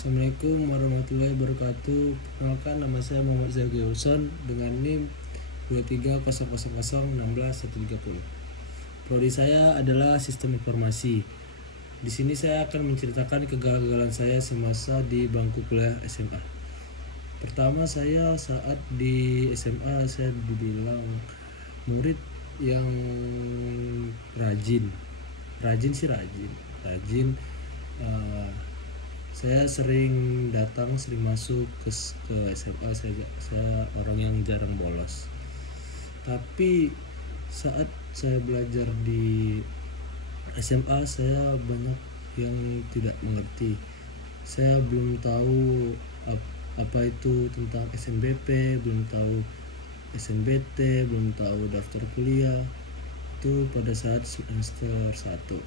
Assalamualaikum warahmatullahi wabarakatuh. Perkenalkan, nama saya Muhammad Zaki Wilson dengan NIM 2300016130. Prodi saya adalah Sistem Informasi. Di sini saya akan menceritakan kegagalan saya semasa di bangku kuliah SMA. Pertama, saya saat di SMA saya dibilang murid yang rajin. Rajin. Saya sering datang, sering masuk ke SMA. Saya orang yang jarang bolos. Tapi saat saya belajar di SMA, saya banyak yang tidak mengerti. Saya belum tahu apa itu tentang SNBP, belum tahu SNBT, belum tahu daftar kuliah. Itu pada saat semester 1.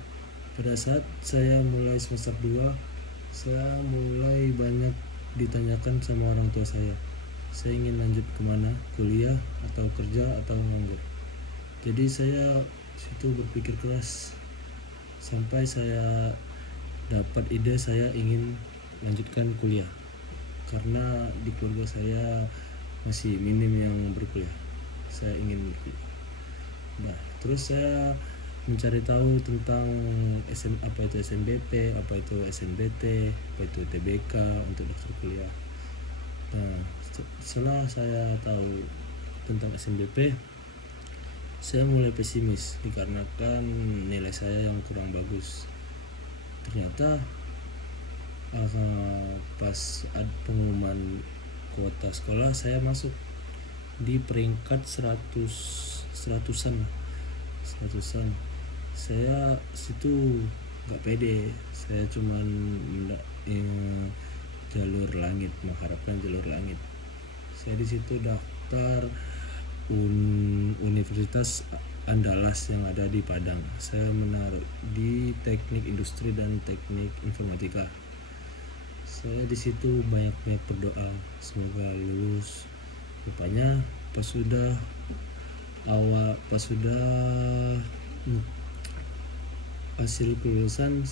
Pada saat saya mulai semester 2, saya mulai banyak ditanyakan sama orang tua saya ingin lanjut kemana, kuliah atau kerja atau nganggur. Jadi saya situ berpikir keras sampai saya dapat ide saya ingin lanjutkan kuliah, karena di keluarga saya masih minim yang berkuliah. Saya ingin berkuliah. Nah, terus saya mencari tahu tentang apa itu SNBP, apa itu SNBT, apa itu TBK untuk daftar kuliah. Nah, setelah saya tahu tentang SNBP, saya mulai pesimis dikarenakan nilai saya yang kurang bagus. Ternyata pas ada pengumuman kuota sekolah, saya masuk di peringkat 100-an. Saya situ nggak pede, saya cuman jalur langit, mengharapkan jalur langit. Saya di situ daftar Universitas Andalas yang ada di Padang. Saya menaruh di Teknik Industri dan Teknik Informatika. Saya di situ banyak berdoa semoga lulus. Rupanya pas sudah hasil kelulusan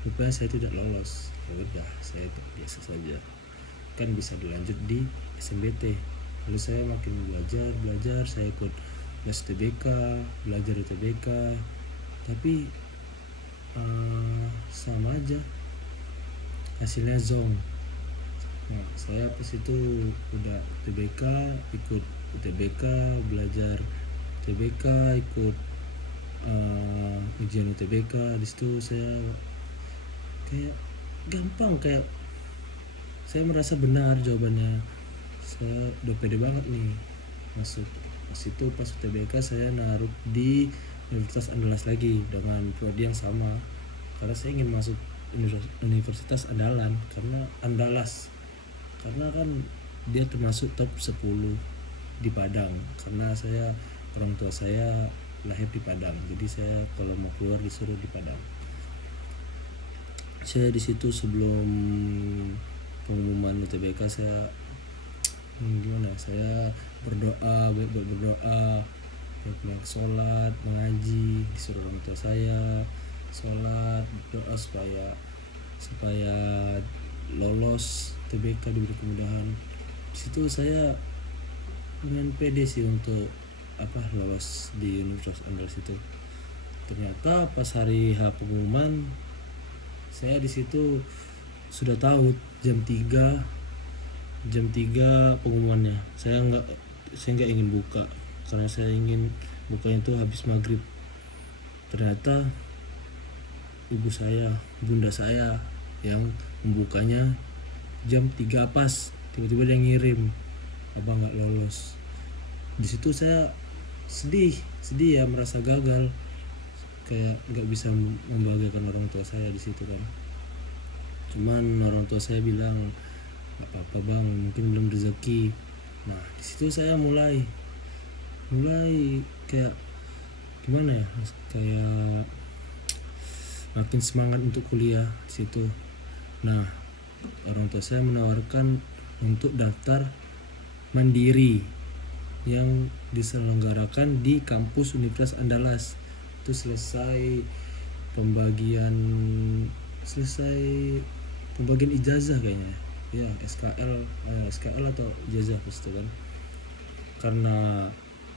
rupanya saya tidak lolos. Ya udah, saya biasa saja, kan bisa dilanjut di SNBT. Lalu saya makin belajar, saya ikut les TBK, belajar di TBK, tapi sama aja hasilnya zong. Nah, saya pas itu udah TBK, ikut UTBK, belajar TBK, ikut ujian UTBK. Di situ saya kayak gampang, kayak saya merasa benar jawabannya. Saya udah pede banget nih masuk. Pas itu pas UTBK saya naruh di Universitas Andalas lagi dengan prodi yang sama, karena saya ingin masuk Universitas Andalan karena Andalas, karena kan dia termasuk top 10 di Padang, karena orang tua saya lahir di Padang, jadi saya kalau mau keluar disuruh di Padang. Saya di situ sebelum pengumuman UTBK saya berdoa, banyak sholat, mengaji, disuruh orang tua saya sholat, doa supaya lolos TBK, diberi kemudahan. Di situ saya dengan pede sih untuk lolos di Universitas Andalas itu. Ternyata pas hari H pengumuman, saya di situ sudah tahu jam 3 pengumumannya. Saya nggak ingin buka, karena saya ingin bukanya itu habis maghrib. Ternyata bunda saya yang membukanya jam 3 pas. Tiba-tiba dia ngirim, abang nggak lolos. Di situ saya sedih ya, merasa gagal, kayak nggak bisa membahagiakan orang tua saya di situ kan. Cuman orang tua saya bilang nggak apa-apa bang, mungkin belum rezeki. Nah, di situ saya mulai kayak gimana ya, kayak makin semangat untuk kuliah di situ. Nah, orang tua saya menawarkan untuk daftar mandiri yang diselenggarakan di kampus Universitas Andalas. Itu selesai pembagian ijazah kayaknya ya, SKL atau ijazah pas itu kan. Karena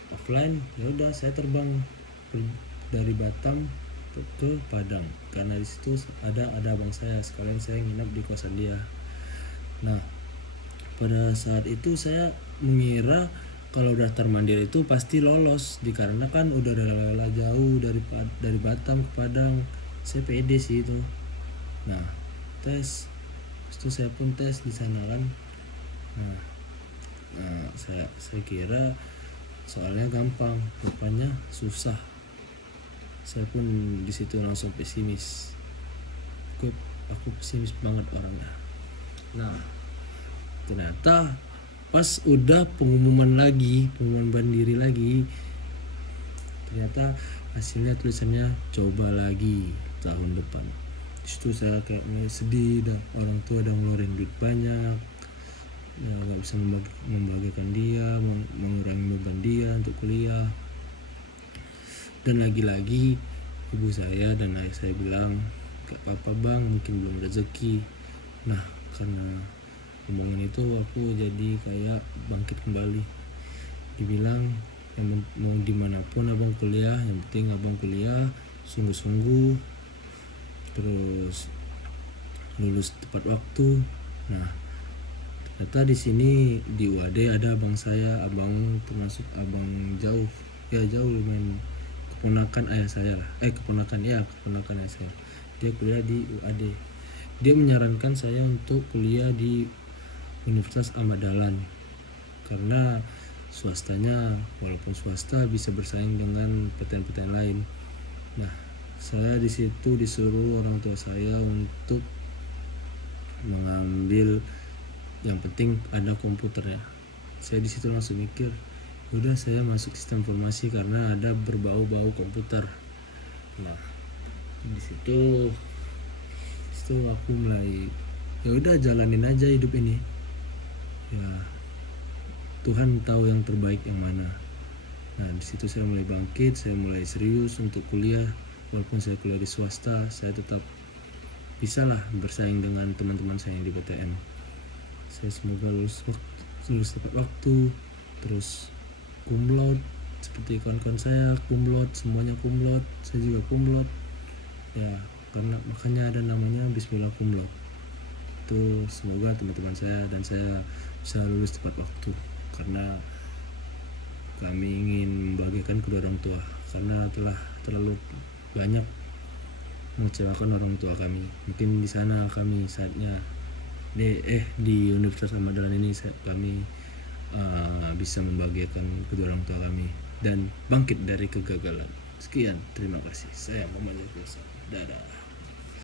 offline ya udah saya terbang dari Batam ke Padang, karena di situ ada abang saya, sekalian saya nginap di kosan dia. Nah pada saat itu saya mengira kalau daftar mandiri itu pasti lolos, dikarenakan udah rela jauh dari Batam ke Padang. Saya pede sih itu. Nah tes itu saya pun tes di sana kan. Nah, saya kira soalnya gampang, rupanya susah. Saya pun di situ langsung pesimis. Aku pesimis banget orangnya. Nah ternyata pas udah pengumuman mandiri lagi, ternyata hasilnya tulisannya coba lagi tahun depan. Disitu saya kayak mulai sedih dah, orang tua udah ngeluarin duit banyak ya, nggak bisa membagikan dia, mengurangi beban dia untuk kuliah. Dan lagi-lagi ibu saya dan ayah saya bilang, gak apa-apa bang, mungkin belum rezeki. Nah karena omongan itu aku jadi kayak bangkit kembali. Dibilang mau dimanapun abang kuliah, yang penting abang kuliah sungguh-sungguh, terus lulus tepat waktu. Nah ternyata di sini di UAD ada abang saya, abang termasuk abang jauh lumayan, keponakan ayah saya lah, keponakan ayah saya. Dia kuliah di UAD. Dia menyarankan saya untuk kuliah di Universitas Ahmad Dahlan, karena swastanya, walaupun swasta bisa bersaing dengan PTN lain. Nah saya di situ disuruh orang tua saya untuk mengambil yang penting ada komputernya. Saya di situ langsung mikir, udah saya masuk sistem informasi karena ada berbau-bau komputer. Nah di situ aku mulai ya udah jalanin aja hidup ini ya, Tuhan tahu yang terbaik yang mana. Nah di situ saya mulai bangkit, saya mulai serius untuk kuliah. Walaupun saya kuliah di swasta, saya tetap bisa lah bersaing dengan teman-teman saya yang di PTN. Saya semoga lulus tepat waktu, terus cum laude seperti kawan-kawan saya, cum laude, semuanya cum laude, saya juga cum laude ya, karena makanya ada namanya Bismillah cum laude. Itu semoga teman-teman saya dan saya bisa lulus tepat waktu, karena kami ingin membahagiakan kedua orang tua, karena telah terlalu banyak mengecewakan orang tua kami. Mungkin di sana kami saatnya di Universitas Ahmad Dahlan ini kami bisa membahagiakan kedua orang tua kami dan bangkit dari kegagalan. Sekian, terima kasih. Saya Muhammad Yusuf. Dadah.